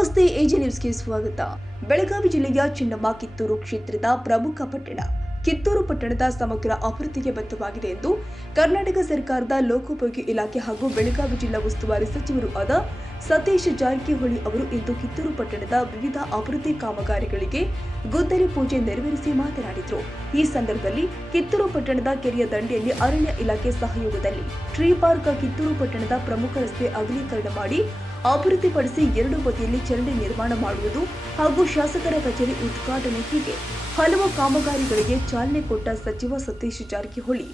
ನಮಸ್ತೆ ಎಜೆ ನ್ಯೂಸ್ಗೆ ಸ್ವಾಗತ. ಬೆಳಗಾವಿ ಜಿಲ್ಲೆಯ ಚೆನ್ನಮ್ಮ ಕಿತ್ತೂರು ಕ್ಷೇತ್ರದ ಪ್ರಮುಖ ಪಟ್ಟಣ ಕಿತ್ತೂರು ಪಟ್ಟಣದ ಸಮಗ್ರ ಅಭಿವೃದ್ಧಿಗೆ ಬದ್ಧವಾಗಿದೆ ಎಂದು ಕರ್ನಾಟಕ ಸರ್ಕಾರದ ಲೋಕೋಪಯೋಗಿ ಇಲಾಖೆ ಹಾಗೂ ಬೆಳಗಾವಿ ಜಿಲ್ಲಾ ಉಸ್ತುವಾರಿ ಸಚಿವರು ಆದ ಸತೀಶ್ ಜಾರಕಿಹೊಳಿ ಅವರು ಇಂದು ಕಿತ್ತೂರು ಪಟ್ಟಣದ ವಿವಿಧ ಅಭಿವೃದ್ಧಿ ಕಾಮಗಾರಿಗಳಿಗೆ ಗುದ್ದಲಿ ಪೂಜೆ ನೆರವೇರಿಸಿ ಮಾತನಾಡಿದರು. ಈ ಸಂದರ್ಭದಲ್ಲಿ ಕಿತ್ತೂರು ಪಟ್ಟಣದ ಕೆರೆಯ ದಂಡೆಯಲ್ಲಿ ಅರಣ್ಯ ಇಲಾಖೆ ಸಹಯೋಗದಲ್ಲಿ ಟ್ರೀ ಪಾರ್ಕ್ ಕಿತ್ತೂರು ಪಟ್ಟಣದ ಪ್ರಮುಖ ರಸ್ತೆ ಅಗಲೀಕರಣ ಮಾಡಿ ಅಭಿವೃದ್ಧಿಪಡಿಸಿ ಎರಡು ಬದಿಯಲ್ಲಿ ಚರಂಡಿ ನಿರ್ಮಾಣ ಮಾಡುವುದು ಹಾಗೂ ಶಾಸಕರ ಕಚೇರಿ ಉದ್ಘಾಟನೆ ಹೀಗೆ ಹಲವು ಕಾಮಗಾರಿಗಳಿಗೆ ಚಾಲನೆ ಕೊಟ್ಟ ಸಚಿವ ಸತೀಶ್ ಜಾರಕಿಹೊಳಿ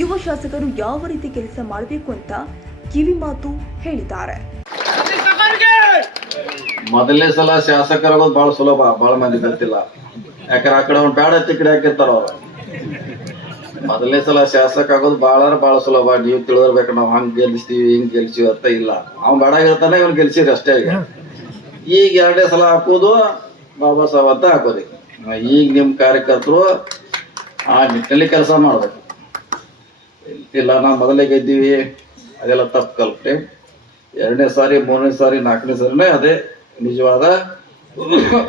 ಯುವ ಶಾಸಕರು ಯಾವ ರೀತಿ ಕೆಲಸ ಮಾಡಬೇಕು ಅಂತ ಕಿವಿ ಮಾತು ಹೇಳಿದ್ದಾರೆ. ಮೊದಲನೇ ಸಲ ಶಾಸಕರಾಗೋದು ಬಹಳ ಸುಲಭ, ಬಹಳ ಮಂದಿ ಗೊತ್ತಿಲ್ಲ. ಯಾಕಂದ್ರೆ ಆ ಕಡೆ ಅವ್ನು ಬ್ಯಾಡ ಈ ಕಡೆ ಹಾಕಿರ್ತಾರ ಅವ್ರು. ಮೊದಲನೇ ಸಲ ಶಾಸಕ ಆಗೋದು ಬಹಳ ಸುಲಭ. ನೀವು ತಿಳಿದಿರ್ಬೇಕು, ನಾವು ಹಂಗ್ ಗೆಲ್ಸ್ತೀವಿ ಹಿಂಗ್ ಗೆಲ್ಸಿವಿ ಅಂತ ಇಲ್ಲ. ಅವ್ನು ಬೇಡ ಇರ್ತಾನೆ, ಇವ್ನು ಗೆಲ್ಸಿರಿ ಅಷ್ಟೇ. ಈಗ ಎರಡನೇ ಸಲ ಹಾಕೋದು ಬಾಬಾ ಸಾಹೇಬ್ ಅಂತ ಹಾಕೋದು. ಈಗ ನಿಮ್ ಕಾರ್ಯಕರ್ತರು ಆ ನಿಟ್ಟಿನಲ್ಲಿ ಕೆಲಸ ಮಾಡ್ಬೇಕು. ಇಲ್ಲ ನಾವು ಮೊದಲೇ ಗೆದ್ದೀವಿ ಅದೆಲ್ಲ ತಪ್ಪು ಕಲ್ಪನೆ. ಎರಡನೇ ಸಾರಿ, ಮೂರನೇ ಸಾರಿ, ನಾಲ್ಕನೇ ಸಾರಿನೇ ಅದೇ ನಿಜವಾದ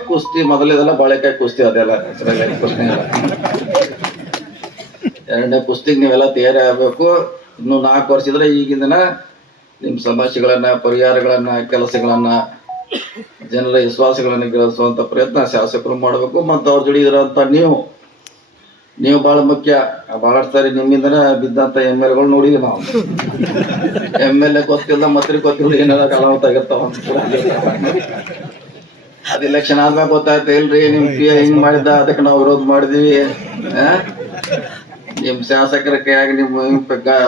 ಕುಸ್ತಿ. ಮೊದಲೇದೆಲ್ಲ ಬಾಳೆಕಾಯಿ ಕುಸ್ತಿ, ಅದೆಲ್ಲ ಕುಸ್ತಿ ಇಲ್ಲ. ಎರಡನೇ ಕುಸ್ತಿಗೆ ನೀವೆಲ್ಲ ತಯಾರಿ ಆಗಬೇಕು. ಇನ್ನು 4 ವರ್ಷ ಇದ್ರೆ ಈಗಿನ ದಿನ ನಿಮ್ಮ ಸಮಸ್ಯೆಗಳನ್ನ, ಪರಿಹಾರಗಳನ್ನ, ಕೆಲಸಗಳನ್ನ, ಜನರ ವಿಶ್ವಾಸಗಳನ್ನ ಗಳಿಸುವಂತ ಪ್ರಯತ್ನ ಶಾಸಕರು ಮಾಡಬೇಕು. ಮತ್ತು ಅವ್ರ ಜೊತೆ ಇರೋಂಥ ನೀವು ಬಹಳ ಮುಖ್ಯ. ಬಹಳಷ್ಟು ಸಾರಿ ನಿಮ್ಮಿಂದನೇ ಬಿದ್ದಂತ MLA ನೋಡಿದ್ವಿ ನಾವು. MLA ಗೊತ್ತಿಲ್ಲ, ಮಂತ್ರಿ ಗೊತ್ತಿಲ್ಲ, ಏನಾರ ಕಲಾವತ್ ಆಗಿರ್ತಾವ. ಅದ್ ಎಲೆಕ್ಷನ್ ಆದ್ಮೇಲೆ ಗೊತ್ತಾಯ್ತು, ಇಲ್ರಿ ನಿಮ್ ಹಿಂಗ್ ಮಾಡಿದ್ದ, ಅದಕ್ಕೆ ನಾವು ವಿರೋಧ ಮಾಡಿದ್ವಿ. ನಿಮ್ ಶಾಸಕರ ಕೈಯಾಗಿ ನಿಮ್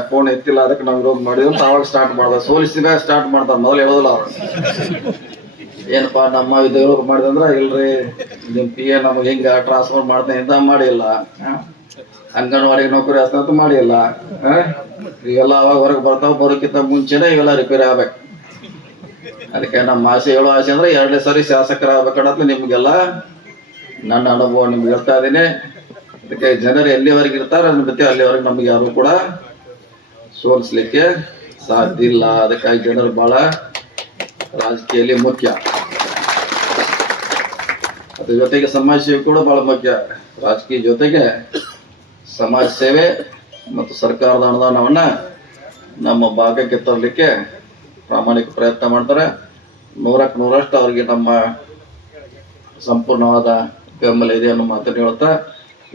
ಫೋನ್ ಎತ್ತಿಲ್ಲ, ಅದಕ್ಕೆ ನಾವು ವಿರೋಧ ಮಾಡಿದ್ವಿ ಅಂತ ಅವಾಗ ಸ್ಟಾರ್ಟ್ ಮಾಡ್ದ. ಸೋಲಿಸಿದಾಗ ಸ್ಟಾರ್ಟ್ ಮಾಡ್ತಾರ, ಮೊದಲು ಹೇಳೋದಿಲ್ಲ ಅವ್ರು. ಏನಪ್ಪಾ ನಮ್ಮ ವಿರೋಧ ಮಾಡಿದಂದ್ರ, ಇಲ್ರಿ ನಿಮ್ PA ನಮಗೆ ಹಿಂಗ ಟ್ರಾನ್ಸ್ಫರ್ ಮಾಡ್ತೇನೆ ಅಂತ ಮಾಡಿಲ್ಲ, ಅಂಗನವಾಡಿಗೆ ನೌಕರಿ ಹಸ್ತಂತ ಮಾಡಿಲ್ಲ. ಇವೆಲ್ಲ ಅವಾಗ ಹೊರಗೆ ಬರ್ತಾವ, ಬರೋಕ್ಕಿಂತ ಮುಂಚೆನೆ ಇವೆಲ್ಲ ರಿಪೇರಿ ಆಗ್ಬೇಕು. ಅದಕ್ಕೆ ನಮ್ಮ ಆಸೆ, ಹೇಳೋ ಆಸೆ ಅಂದ್ರೆ ಎರಡನೇ ಸಾರಿ ಶಾಸಕರ ಆಗ್ಬೇಕನ್ನೋದು ನಿಮ್ಗೆಲ್ಲ ನನ್ನ ಅನುಭವ ನಿಮ್ಗೆ ಹೇಳ್ತಾ ಇದೀನಿ. ಅದಕ್ಕೆ ಜನರು ಎಲ್ಲಿವರೆಗೆ ಇರ್ತಾರೆ ಅನ್ಬತ್ತೆ ಅಲ್ಲಿವರೆಗೆ ನಮ್ಗೆ ಯಾರು ಕೂಡ ಸೋಲಿಸ್ಲಿಕ್ಕೆ ಸಾಧ್ಯ ಇಲ್ಲ. ಅದಕ್ಕಾಗಿ ಜನರು ಬಹಳ ರಾಜಕೀಯದಲ್ಲಿ ಮುಖ್ಯ. ಅದ್ರ ಜೊತೆಗೆ ಸಮಾಜ ಸೇವೆ ಕೂಡ ಬಹಳ ಮುಖ್ಯ. ರಾಜಕೀಯ ಜೊತೆಗೆ ಸಮಾಜ ಸೇವೆ ಮತ್ತು ಸರ್ಕಾರದ ಅನುದಾನವನ್ನ ನಮ್ಮ ಭಾಗಕ್ಕೆ ತರಲಿಕ್ಕೆ ಪ್ರಾಮಾಣಿಕ ಪ್ರಯತ್ನ ಮಾಡ್ತಾರೆ. 100ಕ್ಕೆ 100ರಷ್ಟು ಅವ್ರಿಗೆ ನಮ್ಮ ಸಂಪೂರ್ಣವಾದ ಬೆಂಬಲ ಇದೆ ಅನ್ನೋ ಮಾತನ್ನು ಹೇಳ್ತಾ,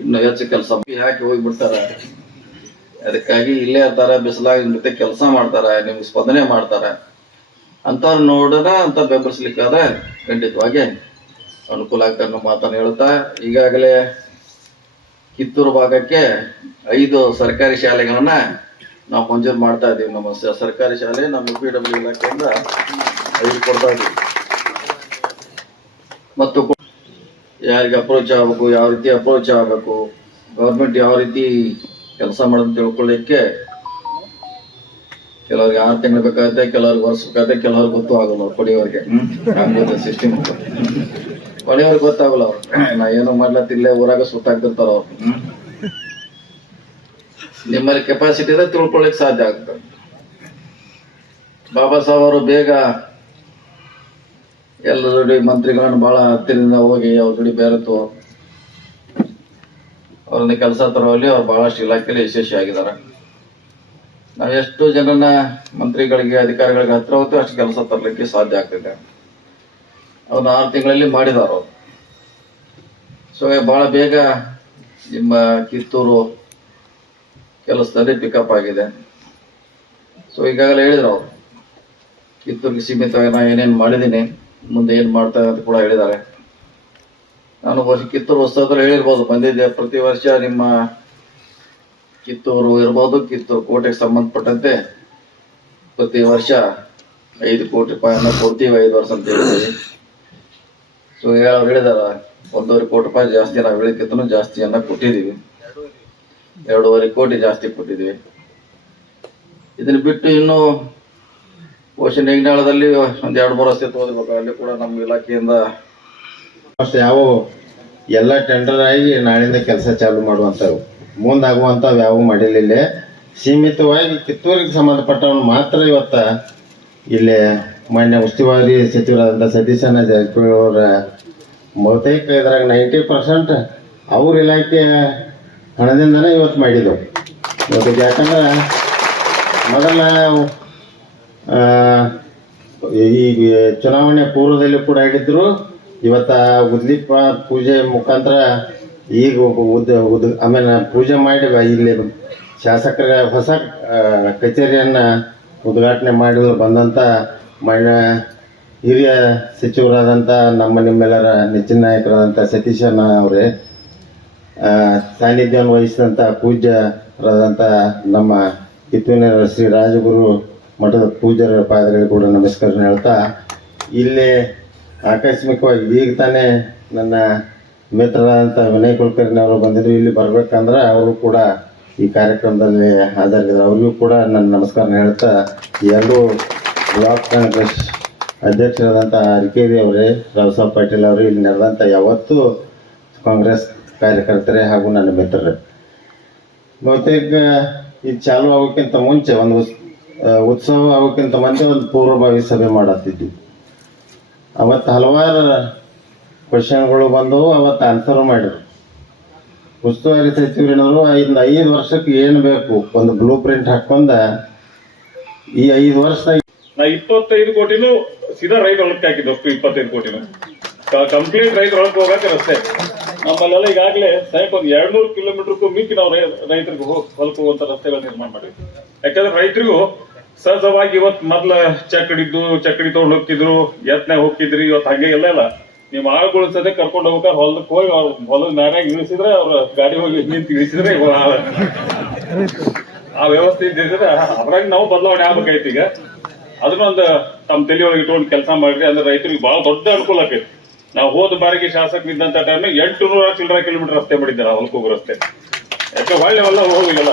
ಇನ್ನು ಹೆಚ್ಚು ಕೆಲಸ ಯಾಕೆ ಹೋಗ್ಬಿಡ್ತಾರೆ. ಅದಕ್ಕಾಗಿ ಇಲ್ಲೇ ಇರ್ತಾರೆ, ಬಿಸಿಲಾಗಿ ಜೊತೆ ಕೆಲಸ ಮಾಡ್ತಾರೆ, ನಿಮ್ಗೆ ಸ್ಪಂದನೆ ಮಾಡ್ತಾರೆ ಅಂತವ್ರು ನೋಡೋಣ ಅಂತ ಬೆಂಬಲಿಸ್ಲಿಕ್ಕಾದ್ರೆ ಖಂಡಿತವಾಗಿ ಅನುಕೂಲ ಆಗ್ತದೆ ಅನ್ನೋ ಮಾತನ್ನು ಹೇಳ್ತಾ, ಈಗಾಗಲೇ ಕಿತ್ತೂರು ಭಾಗಕ್ಕೆ 5 ಸರ್ಕಾರಿ ಶಾಲೆಗಳನ್ನ ನಾವು ಮಂಜೂರು ಮಾಡ್ತಾ ಇದ್ದೀವಿ. ನಮ್ಮ ಸರ್ಕಾರಿ ಶಾಲೆ ನಮ್ಮ PW ಇಲಾಖೆಯಿಂದ 5 ಕೊಡ್ತಾ ಇದ್ದೀವಿ. ಮತ್ತು ಯಾರಿಗೆ ಅಪ್ರೋಚ್ ಆಗಬೇಕು, ಯಾವ ರೀತಿ ಅಪ್ರೋಚ್ ಆಗಬೇಕು, ಗೌರ್ಮೆಂಟ್ ಯಾವ ರೀತಿ ಕೆಲಸ ಮಾಡೋದು ತಿಳ್ಕೊಳ್ಳಿಕ್ಕೆ ಕೆಲವ್ರಿಗೆ 6 ತಿಂಗಳು ಬೇಕಾಗುತ್ತೆ, ಕೆಲವ್ರಿಗೆ ವರ್ಷ ಬೇಕಾಗುತ್ತೆ, ಕೆಲವ್ರಿಗೆ ಗೊತ್ತು ಆಗೋಲ್ಲ. ಕೊನೆಯವರೆಗೆ ಸಿಸ್ಟಮ್ ಕೊನೆಯವ್ರಿಗೆ ಗೊತ್ತಾಗಲ್ಲ. ಅವ್ರು ನಾ ಏನೋ ಮಾಡ್ಲತ್ತಿಲ್ಲೇ ಊರಾಗ ಸುತ್ತಾಗ್ತಿರ್ತಾರ. ಅವ್ರು ನಿಮ್ಮಲ್ಲಿ ಕೆಪಾಸಿಟಿ ಇದೆ, ತಿಳ್ಕೊಳ್ಳಿಕ್ ಸಾಧ್ಯ ಆಗ್ತದೆ. ಬಾಬಾ ಸಾಹೇಬ್ ಅವರು ಬೇಗ ಎಲ್ಲ ಜೋಡಿ ಮಂತ್ರಿಗಳನ್ನ ಬಹಳ ಹತ್ತಿರದಿಂದ ಹೋಗಿ ಅವ್ರ ಜೋಡಿ ಬೆರೆತು ಅವ್ರನ್ನ ಕೆಲಸ ತರುವಲ್ಲಿ ಅವ್ರು ಬಹಳಷ್ಟು ಇಲಾಖೆಯಲ್ಲಿ ಯಶಸ್ವಿ ಆಗಿದ್ದಾರೆ. ನಾವು ಎಷ್ಟು ಜನನ ಮಂತ್ರಿಗಳಿಗೆ, ಅಧಿಕಾರಿಗಳಿಗೆ ಹತ್ರ ಹೋಗ್ತೀವಿ ಅಷ್ಟು ಕೆಲಸ ತರಲಿಕ್ಕೆ ಸಾಧ್ಯ ಆಗ್ತಿದೆ. ಅವ್ರನ್ನ 6 ತಿಂಗಳಲ್ಲಿ ಮಾಡಿದಾರ ಅವ್ರು. ಸೊ ಬಹಳ ಬೇಗ ನಿಮ್ಮ ಕಿತ್ತೂರು ಕೆಲಸದಲ್ಲಿ ಪಿಕಪ್ ಆಗಿದೆ. ಸೊ ಈಗಾಗಲೇ ಹೇಳಿದ್ರು ಅವರು, ಕಿತ್ತೂರಿಗೆ ಸೀಮಿತವಾಗಿ ನಾ ಏನೇನು ಮಾಡಿದ್ದೀನಿ, ಮುಂದೆ ಏನು ಮಾಡ್ತಾರೆ ಅಂತ ಕೂಡ ಹೇಳಿದ್ದಾರೆ. ನಾನು ಕಿತ್ತೂರು ಉತ್ಸವದಲ್ಲಿ ಹೇಳಿರ್ಬೋದು, ಬಂದಿದ್ದೆ. ಪ್ರತಿ ವರ್ಷ ನಿಮ್ಮ ಕಿತ್ತೂರು ಇರ್ಬೋದು, ಕಿತ್ತೂರು ಕೋಟೆಗೆ ಸಂಬಂಧಪಟ್ಟಂತೆ ಪ್ರತಿ ವರ್ಷ 5 ಕೋಟಿ ರೂಪಾಯಿಯನ್ನ ಕೊಡ್ತೀವಿ, 5 ವರ್ಷ ಅಂತ ಹೇಳ್ತೀವಿ. ಸೊ ಅವ್ರು ಹೇಳಿದಾರ 1.5 ಕೋಟಿ ರೂಪಾಯಿ ಜಾಸ್ತಿ, ನಾವು ಹೇಳಿದ್ದಕ್ಕಿಂತ ಜಾಸ್ತಿಯನ್ನ ಕೊಟ್ಟಿದ್ದೀವಿ. 2.5 ಕೋಟಿ ಜಾಸ್ತಿ ಕೊಟ್ಟಿದ್ದೀವಿ. ಇದನ್ನ ಬಿಟ್ಟು ಇನ್ನು ಪೋಷಣೆ ಯಜ್ಞಾಳದಲ್ಲಿ ಒಂದು 2-3 ವರ್ಷ ತೋದ್ಬೇಕು. ಅಲ್ಲಿ ಕೂಡ ನಮ್ಮ ಇಲಾಖೆಯಿಂದ ಯಾವ ಎಲ್ಲ ಟೆಂಡರ್ ಆಗಿ ನಾಳಿಂದ ಕೆಲಸ ಚಾಲು ಮಾಡುವಂಥವು, ಮುಂದಾಗುವಂಥವು ಯಾವ ಮಾಡಿಲ್ಲ. ಸೀಮಿತವಾಗಿ ಕಿತ್ತೂರಿಗೆ ಸಂಬಂಧಪಟ್ಟವನು ಮಾತ್ರ ಇವತ್ತು ಇಲ್ಲಿ ಮಾನ್ಯ ಉಸ್ತುವಾರಿ ಸಚಿವರಾದಂಥ ಸತೀಶಣ್ಣ ಜಾರಕಿಹೊಳಿ ಅವರ ಬಹುತೇಕ ಇದ್ರಾಗ 90% ಅವ್ರ ಇಲಾಖೆಯ ಹಣದಿಂದನೇ ಇವತ್ತು ಮಾಡಿದ್ದೆವು. ಇವತ್ತಿಗೆ ಯಾಕಂದ್ರೆ ಮೊದಲ ಈ ಚುನಾವಣೆ ಪೂರ್ವದಲ್ಲಿ ಕೂಡ ಹೇಳಿದ್ರು. ಇವತ್ತು ಉದ್ಲಿಪ ಪೂಜೆ ಮುಖಾಂತರ ಈಗ ಆಮೇಲೆ ಪೂಜೆ ಮಾಡಿ ಇಲ್ಲಿ ಶಾಸಕರ ಹೊಸ ಕಚೇರಿಯನ್ನು ಉದ್ಘಾಟನೆ ಮಾಡಲು ಬಂದಂಥ ಮಾನ್ಯ ಹಿರಿಯ ಸಚಿವರಾದಂಥ ನಿಮ್ಮೆಲ್ಲರ ನೆಚ್ಚಿನ ನಾಯಕರಾದಂಥ ಸತೀಶಣ್ಣ ಅವರೇ, ಸಾನ್ನಿಧ್ಯವನ್ನು ವಹಿಸಿದಂಥ ಪೂಜ್ಯರಾದಂಥ ನಮ್ಮ ಕಿತ್ತೂರಿನ ಶ್ರೀ ರಾಜಗುರು ಮಠದ ಪೂಜ್ಯರ ಪಾದಗಳಿಗೆ ಕೂಡ ನಮಸ್ಕಾರ ಹೇಳ್ತಾ, ಇಲ್ಲಿ ಆಕಸ್ಮಿಕವಾಗಿ ಈಗ ತಾನೇ ನನ್ನ ಮಿತ್ರರಾದಂಥ ವಿನಯ್ ಕುಲಕರ್ಣಿ ಅವರು ಬಂದಿದ್ರು. ಇಲ್ಲಿ ಬರಬೇಕಂದ್ರೆ ಅವರು ಕೂಡ ಈ ಕಾರ್ಯಕ್ರಮದಲ್ಲಿ ಹಾಜರಿದ್ರು. ಅವ್ರಿಗೂ ಕೂಡ ನನ್ನ ನಮಸ್ಕಾರ ಹೇಳ್ತಾ, ಎರಡೂ ಬ್ಲಾಕ್ ಕಾಂಗ್ರೆಸ್ ಅಧ್ಯಕ್ಷರಾದಂಥ ಅರಕೇರಿ ಅವರೇ, ರಾವ್ ಪಾಟೀಲ್ ಅವರು ಇಲ್ಲಿ ನಡೆದಂಥ ಯಾವತ್ತೂ ಕಾಂಗ್ರೆಸ್ ಕಾರ್ಯಕರ್ತರೇ ಹಾಗೂ ನನ್ನ ಮಿತ್ರರೇ. ಬಹುತೇಕ ಇದು ಚಾಲು ಆಗೋಕ್ಕಿಂತ ಮುಂಚೆ ಒಂದು ಉತ್ಸವ ಆಗೋಕ್ಕಿಂತ ಮುಂಚೆ ಒಂದು ಪೂರ್ವಭಾವಿ ಸಭೆ ಮಾಡತ್ತಿದ್ವಿ. ಅವತ್ತು ಹಲವಾರು ಕ್ವಶನ್ಗಳು ಬಂದವು, ಅವತ್ತು ಆನ್ಸರ್ ಮಾಡಿದ್ರು. ಉಸ್ತುವಾರಿ ಸಚಿವರಿನವರು 5 ವರ್ಷಕ್ಕೆ ಏನು ಬೇಕು ಒಂದು ಬ್ಲೂ ಪ್ರಿಂಟ್ ಹಾಕೊಂಡ ಈ 5 ವರ್ಷದಾಗ ನಾ 25 ಕೋಟಿನೂ ಸೀದಾ ರೈತ ಹೊಲಕ್ಕೆ ಹಾಕಿದ್ದು. ಅಷ್ಟು 25 ಕೋಟಿನೂ ಕಂಪ್ಲೀಟ್ ರೈತ ಹೊಲಕ್ಕೆ ಹೋಗಕ್ಕೆ ರಸ್ತೆ ನಮ್ಮಲ್ಲೆಲ್ಲ ಈಗಾಗಲೇ ಸಾಯಕ್ ಒಂದು 200 ಕಿಲೋಮೀಟರ್ಗೂ ಮಿಕ್ಕಿ ನಾವು ರೈತರಿಗೆ ಹೊಲಕ್ಕೆ ಹೋಗುವಂತ ರಸ್ತೆಗಳ ನಿರ್ಮಾಣ ಮಾಡಿದ್ವಿ. ಯಾಕಂದ್ರೆ ರೈತರಿಗೂ ಸಹಜವಾಗಿ ಇವತ್ತು ಮೊದ್ಲ ಚಕ್ಕಡಿ ತಗೊಂಡು ಹೋಗ್ತಿದ್ರು, ಯತ್ನ ಹೋಗ್ತಿದ್ರಿ. ಇವತ್ತು ಹಂಗೆ ಎಲ್ಲ ಇಲ್ಲ. ನೀವು ಆಳುಗಳು ಸದ್ಯ ಕರ್ಕೊಂಡು ಹೋಗ್ಬೇಕಾದ್ರೆ ಹೊಲಕ್ಕೆ ಹೋಗಿ ಅವ್ರ ಹೊಲದ ಮ್ಯಾರಾಗ ಇಳಿಸಿದ್ರೆ ಅವ್ರ ಗಾಡಿ ಹೋಗಿ ನಿಂತು ಇಳಿಸಿದ್ರೆ ಆ ವ್ಯವಸ್ಥೆ ಇದ್ದಿದ್ರೆ ಅದ್ರಾಗ ನಾವು ಬದಲಾವಣೆ ಆಗ್ಬೇಕಾಯ್ತು. ಈಗ ಅದನ್ನೊಂದು ತಮ್ಮ ತಲೆಯೊಳಗೆ ಇಟ್ಕೊಂಡು ಕೆಲಸ ಮಾಡ್ರಿ. ಅಂದ್ರೆ ರೈತರಿಗೆ ಬಹಳ ದೊಡ್ಡ ಅನುಕೂಲ ಆಕೈತಿ. ನಾವು ಹೋದ ಬಾರಿಗೆ ಶಾಸಕರಿದ್ದಂತ ಟೈಮ್ 800 ಚಿಲ್ಲರ ಕಿಲೋಮೀಟರ್ ರಸ್ತೆ ಮಾಡಿದ್ದಾರೆ, ಹೊಲಕ್ಕೆ ಹೋಗೋ ರಸ್ತೆ. ಯಾಕೆ ಹೊಳ್ಳಿ ಅವೆಲ್ಲ ಹೋಗಿಲ್ಲ,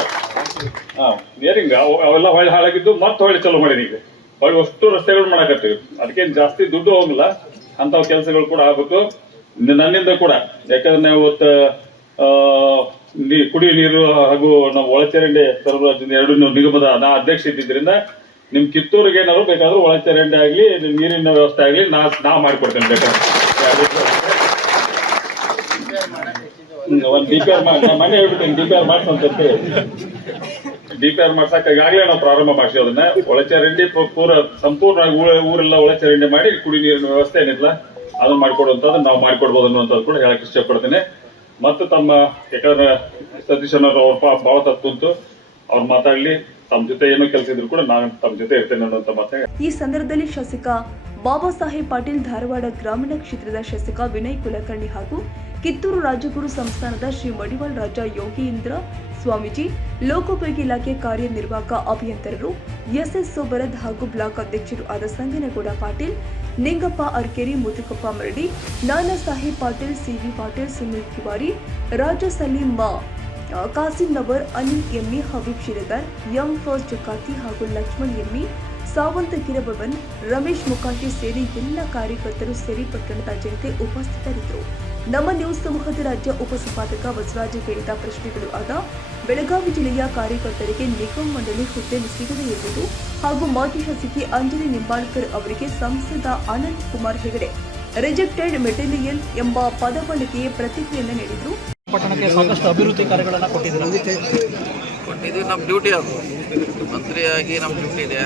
ನೀರಿಂಗ ಅವೆಲ್ಲ ಹೊಳ್ಳಿ ಹಾಳಾಗಿದ್ದು ಮತ್ತೆ ಹೊಳ್ಳಿ ಚಲೋ ಮಾಡೀನಿ. ಈಗ ಹೊಳ್ಳಿ ಅಷ್ಟು ರಸ್ತೆಗಳು ಮಾಡಕತ್ತೀವಿ. ಅದಕ್ಕೇನು ಜಾಸ್ತಿ ದುಡ್ಡು ಹೋಗಿಲ್ಲ, ಅಂಥವು ಕೆಲಸಗಳು ಕೂಡ ಆಗ್ಬೇಕು ನನ್ನಿಂದ ಕೂಡ. ಯಾಕಂದ್ರೆ ನಾವು ಇವತ್ತು ಕುಡಿಯೋ ನೀರು ಹಾಗೂ ನಾವು ಒಳಚರಂಡಿ ಸರಬರಾಜು ಎರಡು ನಿಗಮದ ನಾ ಅಧ್ಯಕ್ಷ ಇದ್ದಿದ್ರಿಂದ ನಿಮ್ ಕಿತ್ತೂರಿಗೆ ಏನಾದ್ರು ಬೇಕಾದ್ರೂ ಒಳಚರಂಡಿ ಆಗ್ಲಿ ನೀರಿನ ವ್ಯವಸ್ಥೆ ಆಗ್ಲಿ ನಾ ಮಾಡಿಕೊಡ್ತೇನೆ. ಬೇಕಾದ್ರೆ ಒಂದು DPR ಮನೆ ಹೇಳ್ಬಿಟ್ಟೇನೆ, DPR ಮಾಡ್ಸಂತ DPR ಮಾಡ್ಸಕ್ ಈಗಾಗಲೇ ನಾವು ಪ್ರಾರಂಭ ಮಾಡಿಸಿ ಅದನ್ನ ಒಳಚರಂಡಿ ಸಂಪೂರ್ಣವಾಗಿ ಊರೆಲ್ಲ ಒಳಚರಂಡಿ ಮಾಡಿ ಕುಡಿ ನೀರಿನ ವ್ಯವಸ್ಥೆ ಏನಿಲ್ಲ ಅದನ್ನ ಮಾಡಿಕೊಡುವಂಥದ್ದು ನಾವು ಮಾಡಿಕೊಡ್ಬೋದು ಅನ್ನುವಂಥದ್ದು ಕೂಡ ಹೇಳಕ್ ಇಷ್ಟಪಡ್ತೇನೆ. ಮತ್ತು ತಮ್ಮ ಯಾಕಂದ್ರೆ ಸತೀಶಣ್ಣವ್ರು ಅವ್ರ ಬಹಳ ತಪ್ಪುಂಟು, ಅವ್ರು ಮಾತಾಡ್ಲಿ, ತಮ್ಮ ಜೊತೆ ಏನೋ ಕೆಲಸ ಇದ್ರು ಕೂಡ ನಾನು ತಮ್ಮ ಜೊತೆ ಇರ್ತೇನೆ ಅನ್ನುವಂಥ ಮಾತಾಡಿ. ಈ ಸಂದರ್ಭದಲ್ಲಿ ಶಾಸಕ ಬಾಬಾ ಸಾಹೇಬ್ ಪಾಟೀಲ್, ಧಾರವಾಡ ಗ್ರಾಮೀಣ ಕ್ಷೇತ್ರದ ಶಾಸಕ ವಿನಯ್ ಕುಲಕರ್ಣಿ ಹಾಗೂ ಕಿತ್ತೂರು ರಾಜಗುರು ಸಂಸ್ಥಾನದ ಶ್ರೀ ಮಡಿವಾಳ ರಾಜ ಯೋಗೀಂದ್ರ ಸ್ವಾಮೀಜಿ, ಲೋಕೋಪಯೋಗಿ ಇಲಾಖೆ ಕಾರ್ಯನಿರ್ವಾಹಕ ಅಭಿಯಂತರರು SS ಸೋಬರದ್ ಹಾಗೂ ಬ್ಲಾಕ್ ಅಧ್ಯಕ್ಷರು ಆದ ಸಂಗನಗೌಡ ಪಾಟೀಲ್, ನಿಂಗಪ್ಪ ಅರ್ಕೇರಿ, ಮುದುಕಪ್ಪ ಮರಡಿ, ನಾನಾ ಸಾಹೇಬ್ ಪಾಟೀಲ್, CV ಪಾಟೀಲ್, ಸುನಿಲ್ ತಿವಾರಿ, ರಾಜ ಸಲೀಂ, ಕಾಸಿಂ ನವರ್, ಅನಿಲ್ ಎಮ್ಮಿ, ಹಬೀಬ್ ಶಿರದಾರ್, ಫಸ್ಟ್ ಜಕಾತಿ ಹಾಗೂ ಲಕ್ಷ್ಮಣ್ ಎಮ್ಮಿ, ಸಾವಂತ ಗಿರಬವನ್, ರಮೇಶ್ ಮುಖಾಶಿ ಸೇರಿ ಎಲ್ಲ ಕಾರ್ಯಕರ್ತರು ಸೇರಿ ಪಟ್ಟಣದ ಜನತೆ ಉಪಸ್ಥಿತರಿದ್ದರು. ನಮ್ಮ ನ್ಯೂಸ್ ಸಮೂಹದ ರಾಜ್ಯ ಉಪಸಂಪಾದಕ ಬಸವರಾಜ ಕೇಳಿದ ಪ್ರಶ್ನೆಗಳು ಆದ ಬೆಳಗಾವಿ ಜಿಲ್ಲೆಯ ಕಾರ್ಯಕರ್ತರಿಗೆ ನಿಗಮ ಮಂಡಳಿ ಹುದ್ದೆ ಸಿಗದೇ ಇರುವುದು ಹಾಗೂ ಮಾಜಿ ಶಾಸಕಿ ಅಂಜಲಿ ನಿಂಬಾಳ್ಕರ್ ಅವರಿಗೆ ಸಂಸದ ಅನಂತ್ ಕುಮಾರ್ ಹೆಗಡೆ ರಿಜೆಕ್ಟೆಡ್ ಮೆಟೀರಿಯಲ್ ಎಂಬ ಪದ ಬಳಕೆಗೆ ಪ್ರತಿಕ್ರಿಯೆಯನ್ನು ನೀಡಿದರು. ಪಟ್ಟಣಕ್ಕೆ ಸಾಕಷ್ಟು ಅಭಿವೃದ್ಧಿ ಕಾರ್ಯಗಳನ್ನು ಕೊಟ್ಟಿದ್ದೀವಿ. ನಮ್ಮ ಡ್ಯೂಟಿ, ಅದು ಮಂತ್ರಿಯಾಗಿ ನಮ್ಮ ಡ್ಯೂಟಿ ಇದೆ.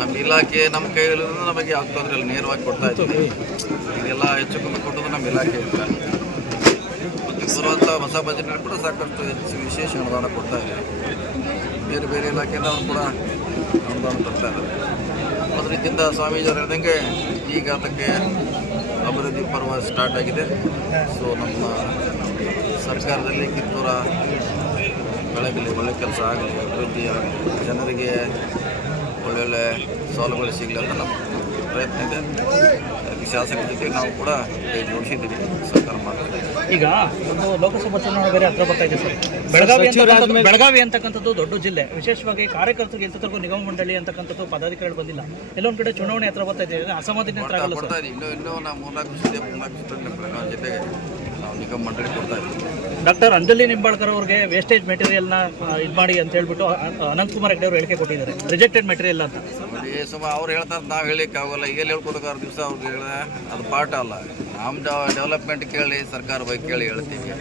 ನಮ್ಮ ಇಲಾಖೆ ನಮ್ಮ ಕೈಯಲ್ಲಿರೋದು ನಮಗೆ ಯಾವ ತೊಂದರೆ ಇಲ್ಲ, ನೇರವಾಗಿ ಕೊಡ್ತಾ ಇದ್ದೀವಿ. ಇದೆಲ್ಲ ಹೆಚ್ಚು ಕಮ್ಮಿ ಕೊಟ್ಟೋದು ನಮ್ಮ ಇಲಾಖೆ ಇಲ್ಲ. ಬರುವಂಥ ಹೊಸ ಬಜೆಟ್ನಲ್ಲಿ ಕೂಡ ಸಾಕಷ್ಟು ವಿಶೇಷ ಅನುದಾನ ಕೊಡ್ತಾ ಇದ್ದೀವಿ. ಬೇರೆ ಬೇರೆ ಇಲಾಖೆಯಿಂದ ಅವರು ಕೂಡ ಅನುದಾನ ತರ್ತಾ ಇದ್ದಾರೆ. ಒಂದು ರೀತಿಯಿಂದ ಸ್ವಾಮೀಜಿಯವರು ಹೇಳ್ದಂಗೆ ಈಗ ಅದಕ್ಕೆ ಅಭಿವೃದ್ಧಿ ಪರ್ವ ಸ್ಟಾರ್ಟ್ ಆಗಿದೆ. ಸೊ ನಮ್ಮ ಸರ್ಕಾರದಲ್ಲಿ ಕಿತ್ತೂರ ಬೆಳಗಲಿ, ಒಳ್ಳೆ ಕೆಲಸ ಆಗಲಿ, ಅಭಿವೃದ್ಧಿ ಆಗಲಿ, ಜನರಿಗೆ ಒಳ್ಳೊಳ್ಳೆ ಸೌಲಭ್ಯಗಳು ಸಿಗಲಿ ಅಂತ ನಮ್ಮ ಪ್ರಯತ್ನ ಇದೆ. ಅದಕ್ಕೆ ಶಾಸಕರ ಜೊತೆ ನಾವು ಕೂಡ ಕೈ ಜೋಡಿಸಿದ್ದೀವಿ, ಸರ್ಕಾರ ಮಾಡ್ತೀವಿ. ಈಗ ಒಂದು ಲೋಕಸಭಾ ಚುನಾವಣೆ ಬೇರೆ ಹತ್ರ ಬರ್ತಾ ಇದೆ ಸರ್. ಬೆಳಗಾವಿ ಅಂತಕ್ಕಂಥದ್ದು ದೊಡ್ಡ ಜಿಲ್ಲೆ, ವಿಶೇಷವಾಗಿ ಕಾರ್ಯಕರ್ತರಿಗೆ ಎಲ್ತಕ್ಕೂ ನಿಗಮ ಮಂಡಳಿ ಅಂತಕ್ಕಂಥದ್ದು ಪದಾಧಿಕಾರಿಗಳು ಬಂದಿಲ್ಲ. ಎಲ್ಲೊಂದು ಕಡೆ ಚುನಾವಣೆ ಹತ್ರ ಬರ್ತಾ ಇದೆ, ಅಸಮಾಧಾನ ಇನ್ನೂ ನಾವು 3-4 ಬೆಳಗಾವಿ ಜೊತೆಗೆ ನಾವು ನಾವು ನಿಗಮ ಮಂಡಳಿ ಕೊಡ್ತಾ ಇದ್ದೀವಿ. ಡಾಕ್ಟರ್ ಅಂಜಲಿ ನಿಂಬಾಳ್ಕರ್ ಅವ್ರಿಗೆ ವೇಸ್ಟೇಜ್ ಮೆಟೀರಿಯಲ್ನ ಇದು ಮಾಡಿ ಅಂತ ಹೇಳ್ಬಿಟ್ಟು ಅನಂತಕುಮಾರ್ ಹೆಗಡೆ ಅವರು ಹೇಳಿಕೆ ಕೊಟ್ಟಿದ್ದಾರೆ, ರಿಜೆಕ್ಟೆಡ್ ಮೆಟೀರಿಯಲ್ ಅಂತ. ನೋಡಿ ಅವ್ರು ಹೇಳ್ತಾರೆ, ನಾವು ಹೇಳಿಕ್ಕೆ ಆಗೋಲ್ಲ. ಈಗೆಲ್ಲ ಹೇಳ್ಕೊಡ್ಕಾರ ದಿವಸ ಅವ್ರಿಗೆ ಹೇಳಿದ್ರೆ ಅದು ಪಾಠ ಅಲ್ಲ. ನಮ್ಮ ಡೆವಲಪ್ಮೆಂಟ್ ಕೇಳಿ ಸರ್ಕಾರ ಬಗ್ಗೆ ಕೇಳಿ ಹೇಳ್ತೀವಿ.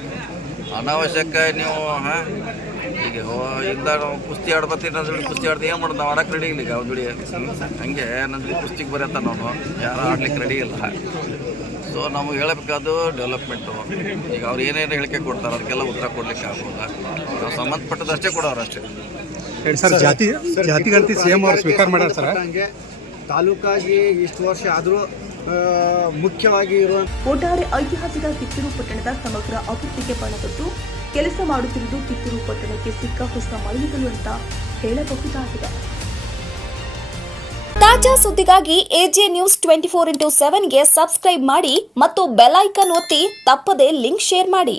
ಅನಾವಶ್ಯಕ ನೀವು ಈಗ ಇಂದ ನಾವು ಕುಸ್ತಿ ಆಡ್ಬತ್ತೀವಿ, ನನ್ನ ಜೋಡಿ ಕುಸ್ತಿ ಆಡ್ದು ಏನು ಮಾಡೋದು, ನಾವು ಆಡಕ್ಕೆ ರೆಡಿ ಇಲ್ಲ ಈಗ ಅವ್ನ ಜೋಡಿ. ಹಂಗೆ ನನ್ನ ಜೊತೆ ಕುಸ್ತಿಗೆ ಬರತ್ತ ನಾವು ಯಾರು ಆಡ್ಲಿಕ್ಕೆ ರೆಡಿ ಇಲ್ಲ. ಸೊ ನಮಗೆ ಹೇಳಬೇಕಾದ್ದು ಡೆವಲಪ್ಮೆಂಟು. ಈಗ ಅವ್ರು ಏನೇನು ಹೇಳಿಕೆ ಕೊಡ್ತಾರೆ ಅದಕ್ಕೆಲ್ಲ ಉತ್ತರ ಕೊಡ್ಲಿಕ್ಕೆ ಆಗೋಲ್ಲ. ನಾವು ಸಂಬಂಧಪಟ್ಟದಷ್ಟೇ ಕೊಡೋರು ಅಷ್ಟೇ. ಸರ್ ಜಾತಿ ಗಣತಿ ಸಿಎಂ ಅವರು ಸ್ವೀಕಾರ ಮಾಡ್ಯಾರ ಸರ್. ತಾಲೂಕಾಗಿ ಇಷ್ಟು ವರ್ಷ ಆದರೂ ಮುಖ್ಯವಾಗಿ ಇರುವ ಒಟ್ಟಾರೆ ಐತಿಹಾಸಿಕ ಕಿತ್ತೂರು ಪಟ್ಟಣದ ಸಮಗ್ರ ಅಭಿವೃದ್ಧಿಗೆ ಪಣತೊಟ್ಟು ಕೆಲಸ ಮಾಡುತ್ತಿರುವುದು ಕಿತ್ತೂರು ಪಟ್ಟಣಕ್ಕೆ ಸಿಕ್ಕ ಹೊಸ ಮೈಲಿಗಲು ಅಂತ ಹೇಳಬಹುದಾಗಿದೆ. ತಾಜಾ ಸುದ್ದಿಗಾಗಿ ಎಜೆ ನ್ಯೂಸ್ 24/7ಗೆ ಸಬ್ಸ್ಕ್ರೈಬ್ ಮಾಡಿ ಮತ್ತು ಬೆಲ್ ಐಕಾನ್ ಒತ್ತಿ ತಪ್ಪದೇ ಲಿಂಕ್ ಶೇರ್ ಮಾಡಿ.